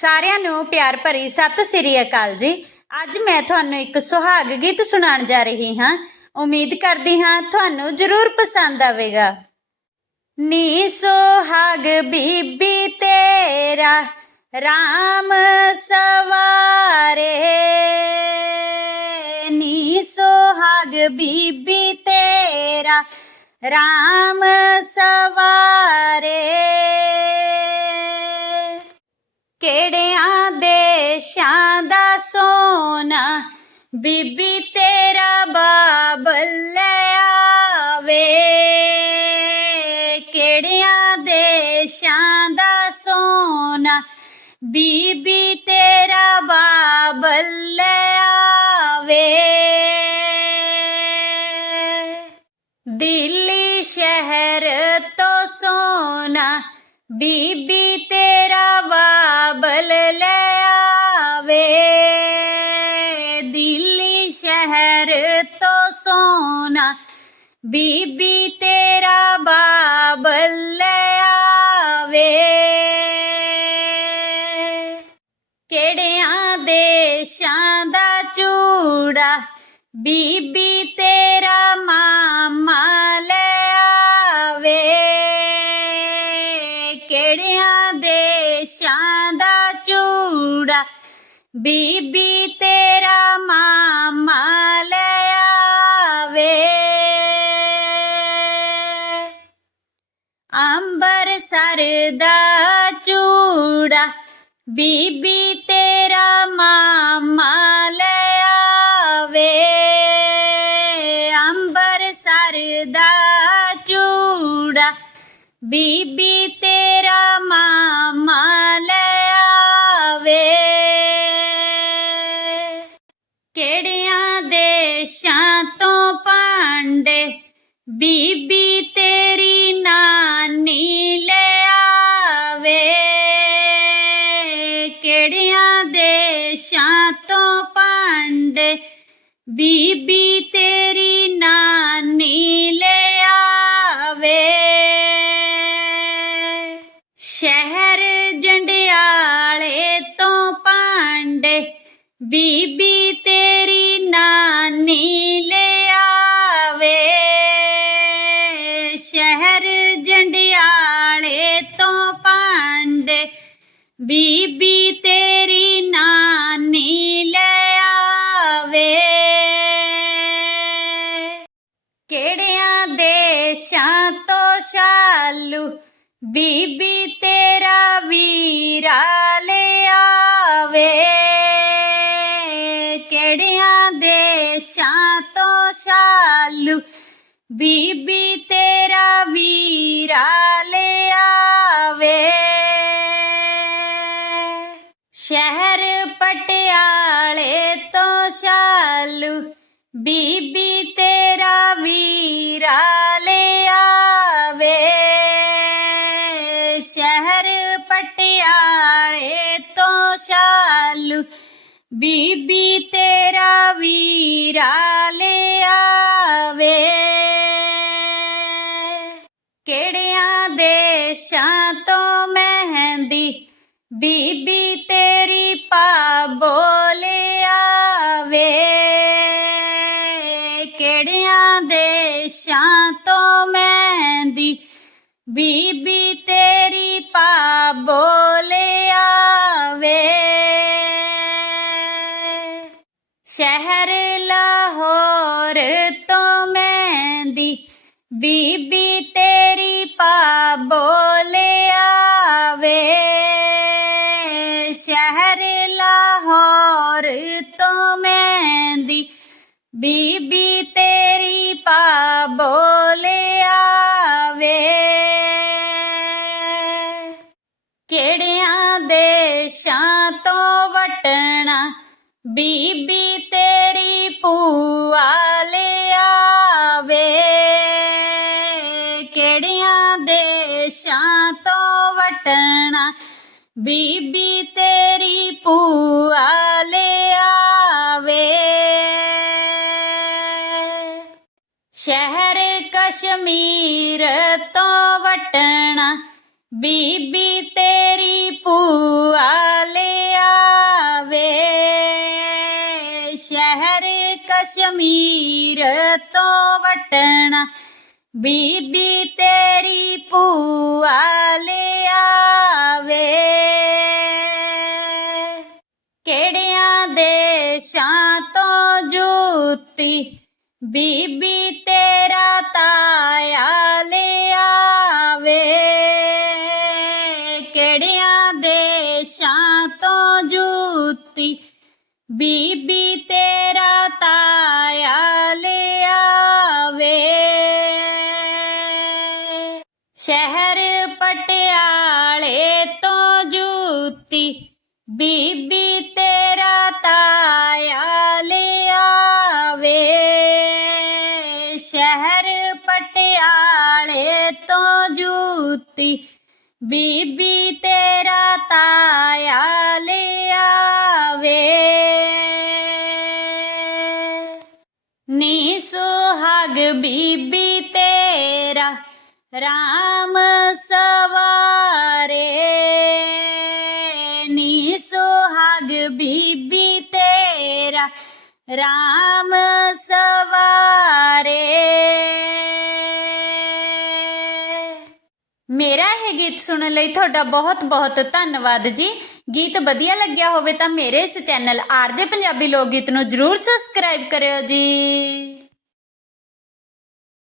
ਸਾਰਿਆਂ ਨੂੰ ਪਿਆਰ ਭਰੀ ਸਤਿ ਸ੍ਰੀ ਅਕਾਲ ਜੀ। ਅੱਜ ਮੈਂ ਤੁਹਾਨੂੰ ਇੱਕ ਸੁਹਾਗ ਗੀਤ ਸੁਣਾਉਣ ਜਾ ਰਹੀ ਹਾਂ। ਉਮੀਦ ਕਰਦੀ ਹਾਂ ਤੁਹਾਨੂੰ ਜ਼ਰੂਰ ਪਸੰਦ ਆਵੇਗਾ। ਨੀ ਸੁਹਾਗ ਬੀਬੀ ਤੇਰਾ, ਰਾਮ ਸਵਾਰੇ। ਨੀ ਸੁਹਾਗ ਬੀਬੀ ਤੇਰਾ RAM ਸਵਾਰੇ। ਬੀਬੀ ਤੇਰਾ ਬਾਬਲ ਲੈ ਆਵੇ। ਕਿਹੜਿਆਂ ਦੇਸ਼ਾਂ ਦਾ ਸੋਨਾ ਬੀਬੀ ਤੇਰਾ ਬਾਬਲ ਲੈ ਆਵੇ। ਦਿੱਲੀ ਸ਼ਹਿਰ ਤੋਂ ਸੋਨਾ ਬੀਬੀ ਸੋਨਾ। ਬੀਬੀ ਤੇਰਾ ਬਾਬਲ ਲੈ ਆਵੇ। ਕਿਹੜਿਆਂ ਦੇਸ਼ਾਂ ਦਾ ਚੂੜਾ ਬੀਬੀ ਤੇਰਾ ਮਾਮਾ ਲੈ ਆਵੇ। ਕਿਹੜਿਆਂ ਦੇਸ਼ਾਂ ਦਾ ਚੂੜਾ ਬੀਬੀ ਤੇਰਾ ਮਾਮਾ ਲੈ ਅੰਬਰਸਰ ਦਾ ਚੂੜਾ, ਬੀਬੀ ਤੇਰਾ ਮਾਮਾ ਲੈ ਆਵੇ। ਅੰਬਰਸਰ ਦਾ ਚੂੜਾ, ਬੀਬੀ ਤੇਰਾ ਮਾਮਾ ਲੈ ਆਵੇ। ਕਿਹੜਿਆਂ ਦੇਸ਼ਾਂ ਤੋਂ ਪਾਂਡੇ, ਬੀਬੀ ਬੀਬੀ ਤੇਰੀ ਨਾਨੀ ਲੈ ਆਵੇ। ਸ਼ਹਿਰ ਜੰਡਿਆਲੇ ਤੋਂ ਪਾਂਡੇ, ਬੀਬੀ ਤੇਰੀ ਨਾਨੀ ਲੈ ਆਵੇ। ਸ਼ਹਿਰ ਜੰਡਿਆਲੇ ਤੋਂ ਪਾਂਡੇ, ਬੀਬੀ ਦੇਸ਼ਾਂ ਤੋਂ ਸ਼ਾਲੂ, ਬੀਬੀ ਤੇਰਾ ਵੀਰਾ ਲੈ ਆਵੇ। ਕਿਹੜਿਆਂ ਦੇਸ਼ਾਂ ਤੋਂ ਸ਼ਾਲੂ, ਬੀਬੀ ਤੇਰਾ ਵੀਰਾ ਲੈ ਆਵੇ। ਸ਼ਹਿਰ ਪਟਿਆਲੇ ਤੋਂ ਸ਼ਾਲੂ, ਬੀਬੀ ਤੇਰਾ ਵੀਰਾ ਸ਼ਾਲੂ ਬੀਬੀ ਤੇਰਾ ਵੀਰਾ ਲੈ ਆਵੇ ਕਿਹੜਿਆਂ ਦੇਸ਼ਾਂ ਤੋਂ ਮਹਿੰਦੀ ਬੀਬੀ ਤੇਰੀ ਪਾਬੋ ਲੈ ਆਵੇ ਕਿਹੜਿਆਂ ਦੇਸ਼ਾਂ ਤੋਂ ਮਹਿੰਦੀ ਬੀਬੀ ਤੇਰੀ ਪਾਬੋ ਬੋਲੇ ਬੀਬੀ ਤੇਰੀ ਪਾਬੋ ਲੈ ਆਵੇ। ਸ਼ਹਿਰ ਲਾਹੌਰ ਤੋਂ ਮਹਿੰਦੀ, ਬੀਬੀ ਤੇਰੀ ਪਾਬੋ ਲੈ ਆਵੇ। ਕਿਹੜਿਆਂ ਦੇਸ਼ਾਂ ਤੋਂ ਵਟਣਾ ਬੀਬੀ ਬੀਬੀ ਤੇਰੀ ਪੂਆ ਲੈ ਸ਼ਹਿਰ ਕਸ਼ਮੀਰ ਤੋਂ ਵਟਣਾ ਬੀਬੀ ਤੇਰੀ ਪੂਆ ਲੈ ਸ਼ਹਿਰ ਕਸ਼ਮੀਰ ਤੋਂ ਵਟਣਾ ਬੀਬੀ ਤੇਰੀ ਪੂ ਬੀਬੀ ਤੇਰਾ ਤਾਇਆ ਲਿਆਵੇ। ਕਿਹੜਿਆਂ ਦੇਸ਼ਾਂ ਤੋਂ ਜੂਤੀ ਬੀਬੀ ਤੇਰਾ ਤਾਇਆ ਲਿਆਵੇ। ਸ਼ਹਿਰ ਪਟਿਆਲੇ ਤੋਂ ਜੂਤੀ ਬੀਬੀ ਸ਼ਹਿਰ ਪਟਿਆਲੇ ਤੋਂ ਜੂਤੀ। ਬੀਬੀ ਤੇਰਾ ਤਾਇਆ ਲਿਆਵੇ। ਨੀ ਸੁਹਾਗ ਬੀਬੀ ਤੇਰਾ ਰਾਮ ਸਵਾਰੇ। ਨੀ ਸੁਹਾਗ ਬੀਬੀ ਤੇਰਾ ਰਾਮ ਸਵਾਰੇ। ਮੇਰਾ ਇਹ ਗੀਤ ਸੁਣਨ ਲਈ ਤੁਹਾਡਾ ਬਹੁਤ ਬਹੁਤ ਧੰਨਵਾਦ ਜੀ। ਗੀਤ ਵਧੀਆ ਲੱਗਿਆ ਹੋਵੇ ਤਾਂ ਮੇਰੇ ਇਸ ਚੈਨਲ ਆਰਜੇ ਪੰਜਾਬੀ ਲੋਕ ਗੀਤ ਨੂੰ ਜਰੂਰ ਸਬਸਕ੍ਰਾਈਬ ਕਰਿਓ ਜੀ।